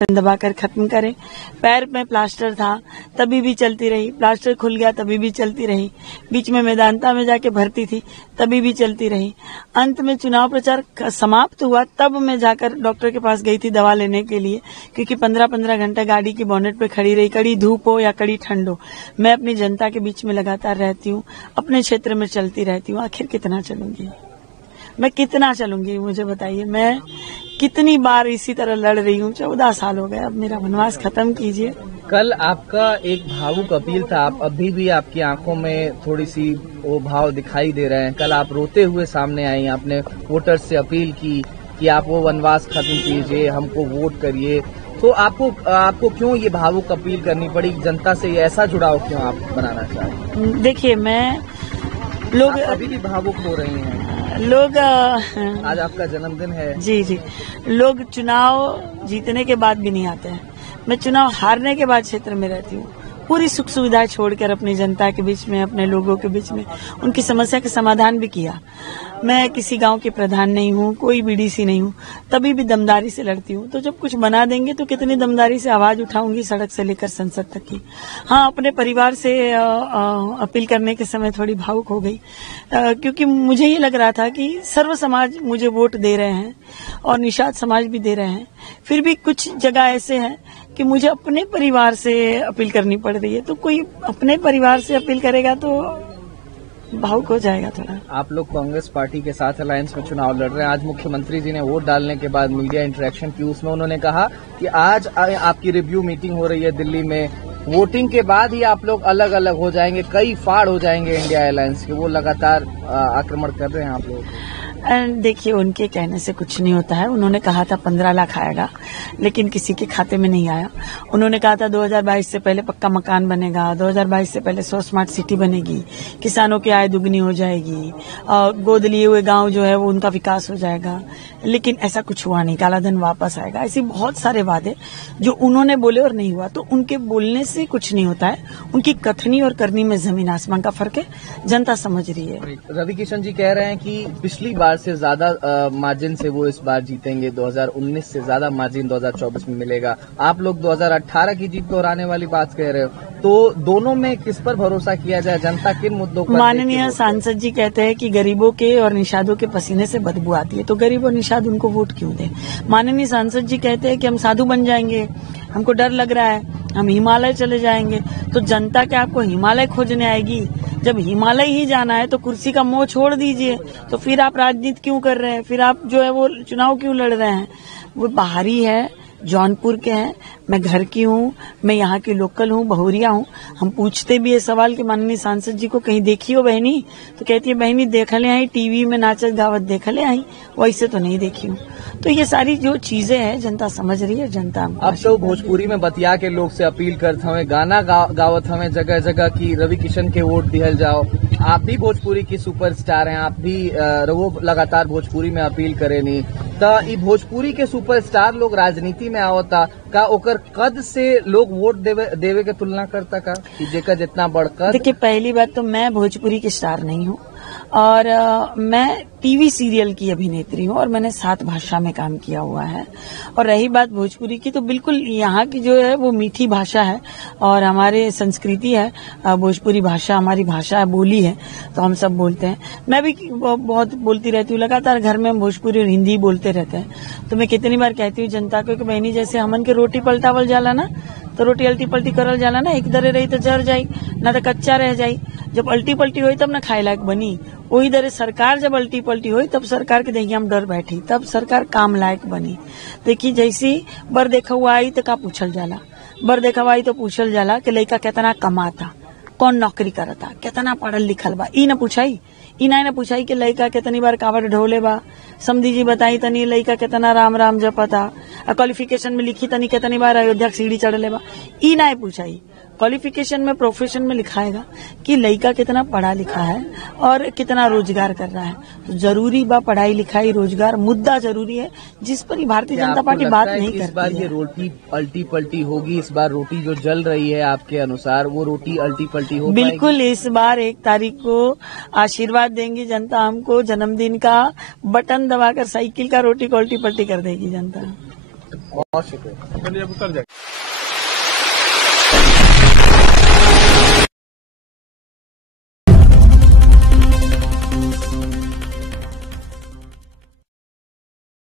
दबाकर खत्म करें। पैर में प्लास्टर था तभी भी चलती रही, प्लास्टर खुल गया तभी भी चलती रही, बीच में मैदानता में जाके भर्ती थी तभी भी चलती रही। अंत में चुनाव प्रचार समाप्त हुआ तब मैं जाकर डॉक्टर के पास गई थी दवा लेने के लिए, क्योंकि 15-15 घंटे गाड़ी की बोनेट पे खड़ी रही, कड़ी धूप हो या कड़ी ठंड हो। मैं अपनी जनता के बीच में लगातार रहती हूँ, अपने क्षेत्र में चलती रहती हूँ। आखिर कितना चलूंगी मैं, कितना चलूंगी मुझे बताइए। मैं कितनी बार इसी तरह लड़ रही हूँ, 14 साल हो गए। अब मेरा वनवास खत्म कीजिए। कल आपका एक भावुक अपील था, आप अभी भी आपकी आंखों में थोड़ी सी वो भाव दिखाई दे रहे हैं। कल आप रोते हुए सामने आई, आपने वोटर्स से अपील की कि आप वो वनवास खत्म कीजिए, हमको वोट करिए। तो आपको क्यों ये भावुक अपील करनी पड़ी, जनता से ये ऐसा जुड़ाव क्यों आप बनाना चाहते? देखिए, मैं लोग अभी भी भावुक हो रही हैं। लोग आज आपका जन्मदिन है। जी, लोग चुनाव जीतने के बाद भी नहीं आते हैं। मैं चुनाव हारने के बाद क्षेत्र में रहती हूँ, पूरी सुख सुविधाएं छोड़कर अपनी जनता के बीच में, अपने लोगों के बीच में उनकी समस्या का समाधान भी किया। मैं किसी गांव के प्रधान नहीं हूँ, कोई बीडीसी नहीं हूँ, तभी भी दमदारी से लड़ती हूँ। तो जब कुछ बना देंगे तो कितनी दमदारी से आवाज उठाऊंगी, सड़क से लेकर संसद तक की। हाँ, अपने परिवार से अपील करने के समय थोड़ी भावुक हो गई, क्योंकि मुझे ये लग रहा था कि सर्व समाज मुझे वोट दे रहे हैं और निषाद समाज भी दे रहे हैं, फिर भी कुछ जगह ऐसे हैं कि मुझे अपने परिवार से अपील करनी पड़ रही है। तो कोई अपने परिवार से अपील करेगा तो भावुक हो जाएगा थोड़ा। आप लोग कांग्रेस पार्टी के साथ अलायंस में चुनाव लड़ रहे हैं। आज मुख्यमंत्री जी ने वोट डालने के बाद मीडिया इंटरेक्शन की, उसमें उन्होंने कहा कि आज आपकी रिव्यू मीटिंग हो रही है दिल्ली में, वोटिंग के बाद ही आप लोग अलग अलग हो जाएंगे, कई फाड़ हो जाएंगे इंडिया अलायंस के। वो लगातार आक्रमण कर रहे हैं आप लोग। देखिए, उनके कहने से कुछ नहीं होता है। उन्होंने कहा था 15 लाख आएगा, लेकिन किसी के खाते में नहीं आया। उन्होंने कहा था 2022 से पहले पक्का मकान बनेगा, 2022 से पहले 100 स्मार्ट सिटी बनेगी, किसानों की आय दुगनी हो जाएगी, गोद लिए हुए गांव जो है वो उनका विकास हो जाएगा। लेकिन ऐसा कुछ हुआ नहीं, काला धन वापस आएगा। ऐसे बहुत सारे वादे जो उन्होंने बोले और नहीं हुआ। तो उनके बोलने से कुछ नहीं होता है, उनकी कथनी और करनी में जमीन आसमान का फर्क है, जनता समझ रही है। रवि किशन जी कह रहे हैं कि पिछली बार से ज्यादा मार्जिन से वो इस बार जीतेंगे, 2019 से ज्यादा मार्जिन 2024 में मिलेगा। आप लोग 2018 की जीत दोहराने वाली बात कह रहे हो, तो दोनों में किस पर भरोसा किया जाए? जनता किन मुद्दों पर? माननीय सांसद जी कहते हैं कि गरीबों के और निषादों के पसीने से बदबू आती है, तो गरीब और निषाद उनको वोट क्यों दें? माननीय सांसद जी कहते हैं कि हम साधु बन जाएंगे, हमको डर लग रहा है, हम हिमालय चले जाएंगे। तो जनता क्या आपको हिमालय खोजने आएगी? जब हिमालय ही जाना है तो कुर्सी का मोह छोड़ दीजिए। तो फिर आप राजनीति क्यों कर रहे हैं? फिर आप जो है वो चुनाव क्यों लड़ रहे हैं? वो बाहरी है, जौनपुर के हैं, मैं घर की हूँ, मैं यहाँ की लोकल हूँ, बहुरिया हूँ। हम पूछते भी है सवाल कि माननीय सांसद जी को कहीं देखी हो बहनी? तो कहती है बहनी देख ले आई, टीवी में नाचत गावत देख ले आई, वैसे तो नहीं देखी हूँ। तो ये सारी जो चीजें हैं जनता समझ रही है। जनता अब तो भोजपुरी में बतिया के लोग से अपील करते हमें, गाना गावत हमें जगह जगह की रवि किशन के वोट दिहल जाओ। आप भी भोजपुरी की सुपरस्टार हैं, आप भी वो लगातार भोजपुरी में अपील करे नहीं तो ई भोजपुरी के सुपरस्टार लोग राजनीति में आवता का ओकर कद से लोग वोट देवे के तुलना करता का कि जेकर जितना बड़ कद? देखिए, पहली बात तो मैं भोजपुरी की स्टार नहीं हूँ और मैं टीवी सीरियल की अभिनेत्री हूँ और मैंने 7 भाषा में काम किया हुआ है। और रही बात भोजपुरी की, तो बिल्कुल यहाँ की जो है वो मीठी भाषा है और हमारे संस्कृति है, भोजपुरी भाषा हमारी भाषा है, बोली है, तो हम सब बोलते हैं। मैं भी बहुत बोलती रहती हूँ, लगातार घर में भोजपुरी और हिंदी बोलते रहते हैं। तो मैं कितनी बार कहती हूँ जनता को कि बहनी जैसे हमन के रोटी पलटावल जाला ना, तो रोटी अल्टी पल्टी करल जाला ना, एक दरे रही तो जर जाई ना तो कच्चा रह जाई। जब अल्टी पल्टी हुई तब ना खाए लायक बनी। वही दरे सरकार जब अल्टी पल्टी हुई तब सरकार के दहिया में डर बैठी, तब सरकार काम लायक बनी। देखिए, जैसी बर देखा हुआ आई तो का पूछल जाला, बर देखा हुआ आई तो पूछल जाला कि लड़का कितना कमाता, कौन नौकरी करता, कितना पढ़ल लिखल बा। ई न पूछाई, ई ना पूछाई कि लड़का कितनी बार कावड़ ढोले बा, समझी जी बताई तनी लड़का कितना राम राम जपता, क्वालिफिकेशन में लिखी तनी कितनी बार अयोध्या सीढ़ी चढ़ले बा। ई ना पूछाई, क्वालिफिकेशन में प्रोफेशन में लिखाएगा कि लड़का कितना पढ़ा लिखा है और कितना रोजगार कर रहा है। तो जरूरी बा पढ़ाई लिखाई रोजगार, मुद्दा जरूरी है जिस पर ही भारतीय जनता पार्टी बात नहीं करती है। इस बार ये रोटी अल्टी पल्टी होगी? इस बार रोटी जो जल रही है आपके अनुसार वो रोटी अल्टी पल्टी हो पाएगी? बिल्कुल, इस बार 1 तारीख को आशीर्वाद देंगी जनता हमको, जन्मदिन का बटन दबाकर साइकिल का रोटी को अल्टी पल्टी कर देगी जनता। बहुत शुक्रिया। उतर जाए।